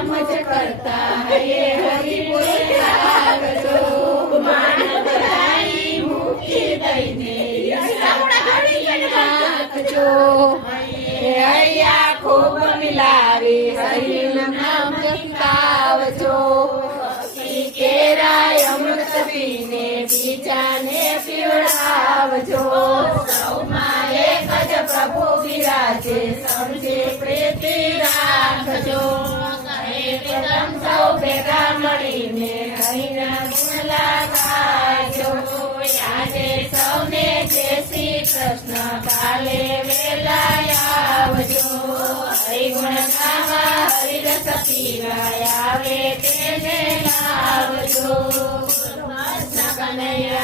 નામ જ કરતા હૈ હરિ બોલાવજો માન બધાઈ મૂકી દઈને રાખજો હૈયા ખૂબ મિલાવી હરિનું નામ જપતાવજો કેરાય અમૃત પીને બીજાને પીવડાવજો સૌમાં એક જ પ્રભુ બિરાજે સમજે પ્રીતિ રાખજો એકદમ સૌ ભેગા મળીને હરિના ગુણ લગાજો આજે સૌને જય શ્રી કૃષ્ણ કાલે વેલા આવજો હરિગુણ ગાવા હરિરસ પીવા આવે તેને લાવજો કનૈયા